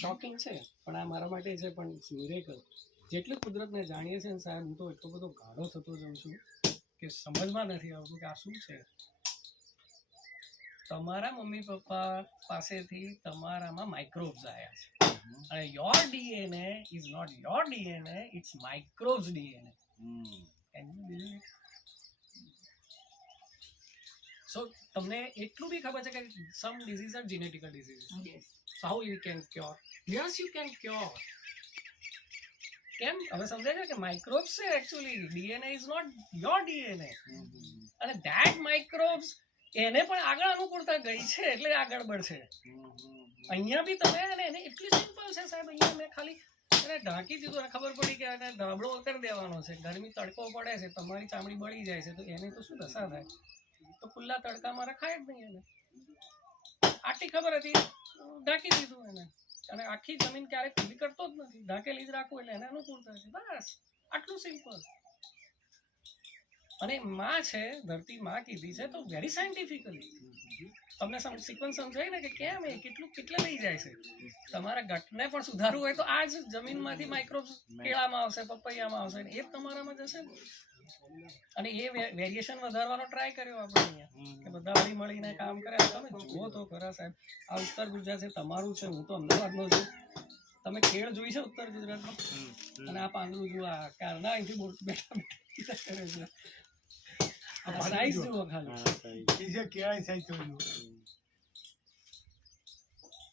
Shocking છે પણ આ મારા માટે છે પણ મિરેકલ. જેટલું કુદરતને જાણીએ છીએ ને સાહેબ, હું તો એટલો બધો ગાઢો થતો જાઉં છું કે સમજમાં નથી આવતું કે આ શું છે. તમારા મમ્મી પપ્પા પાસેથી તમારામાં માઇક્રોબ્સ આવ્યા છે અને your DNA is not your DNA, it's microbes DNA. Can you believe it? So તમને એટલું બી ખબર છે કે some disease are genetical disease. So how you can cure? Yes you can cure. કેમ? હવે સમજાય છે કે માઇક્રોબ્સ છે actually, DNA is not your DNA. અને ધેટ માઇક્રોબ્સ એને પણ આગળ અનુકૂળતા ગઈ છે એટલે આગળ બળશે. અહીંયા બી તમે એને એટલી સિમ્પલ છે સાહેબ, અહીંયા મેં ખાલી એને ઢાંકી દીધું અને ખબર પડી કે એને ધાબળો કરી દેવાનો છે. ગરમી તડકો પડે છે, તમારી ચામડી બળી જાય છે, તો એને તો શું દશા થાય? તો ખુલ્લા તડકામાં રખાય જ નહીં એને. આટલી ખબર હતી, ઢાંકી દીધું એને. અને આખી જમીન ક્યારેય ખુલ્લી કરતો જ નથી, ઢાંકેલી જ રાખવું એટલે એને અનુકૂળ થાય છે. બસ આટલું સિમ્પલ. અને માં છે, ધરતી માં કીધી છે તો વેરી સાયન્ટિફિકલી તમને સિક્વન્સ સમજાય ને કે કેમ એ કેટલે લઈ જાય છે. તમારા ગટને પણ સુધારવું હોય તો આ જ જમીનમાંથી માઇક્રોબ્સ કેળામાં આવશે, પપૈયામાં આવશે, એ જ તમારામાં જશે. અને એ વેરિએશન વધારવાનો ટ્રાય કર્યો આપણે અહીંયા કે બધા હળી મળીને કામ કરે. તમે જુઓ તો ખરા સાહેબ, આ ઉત્તર ગુજરાત છે તમારું છે, હું તો અમદાવાદનો છું. તમે ખેડ જોઈ છે ઉત્તર ગુજરાતમાં? અને આ પાંદડું જુઓ, આ કારના અહીંથી બેઠા કરે છે. સાઈઝ જુઓ ખાલી,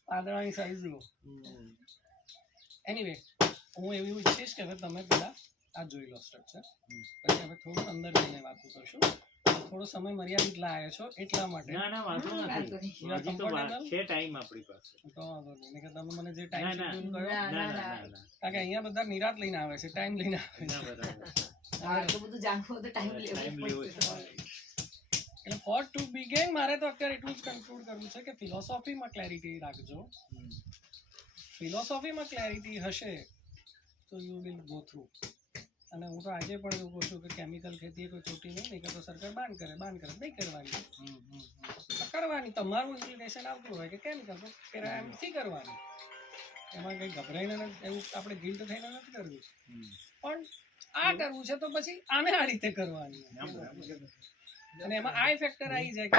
પાંદડાની સાઈઝ જુઓ. એનીવે, હું એવું ઈચ્છીશ કે હવે તમે પેલા આ જોઈ લો સ્ટ્રક્ચર, પછી હવે થોડું અંદર જઈને વાતો કરશું. થોડો સમય મર્યાદિત લાવ્યો છો એટલા માટે. તમે મને જે ટાઈમ શેડ્યુલ કર્યો, કારણ કે અહીંયા બધા નિરાત લઈને આવે છે, ટાઈમ લઈને આવે છે. એટલે ફોર ટુ બિગિન મારે તો અત્યારે એટલું જ કન્ક્લુડ કરવું છે કે ફિલોસોફીમાં ક્લેરિટી રાખજો. ફિલોસોફીમાં ક્લેરિટી હશે તો યુ વિલ ગો થ્રુ. અને હું તો આજે પણ એવું કહું છું કે કેમિકલ ખેતી કોઈ ખોટી નહીં કે તો સરકાર બાન કરે નહીં કરવાની. તમારું ઇન્ક્લિનેશન આવતું હોય કે કેમિકલ તો નથી કરવાની, એમાં કંઈ ગભરાઈને એવું આપણે ગિલ્ટ થઈને નથી કરવું. પણ આ કરવું છે તો પછી આને આ રીતે કરવાની. અને એમાં આ ફેક્ટર આવી જાય કે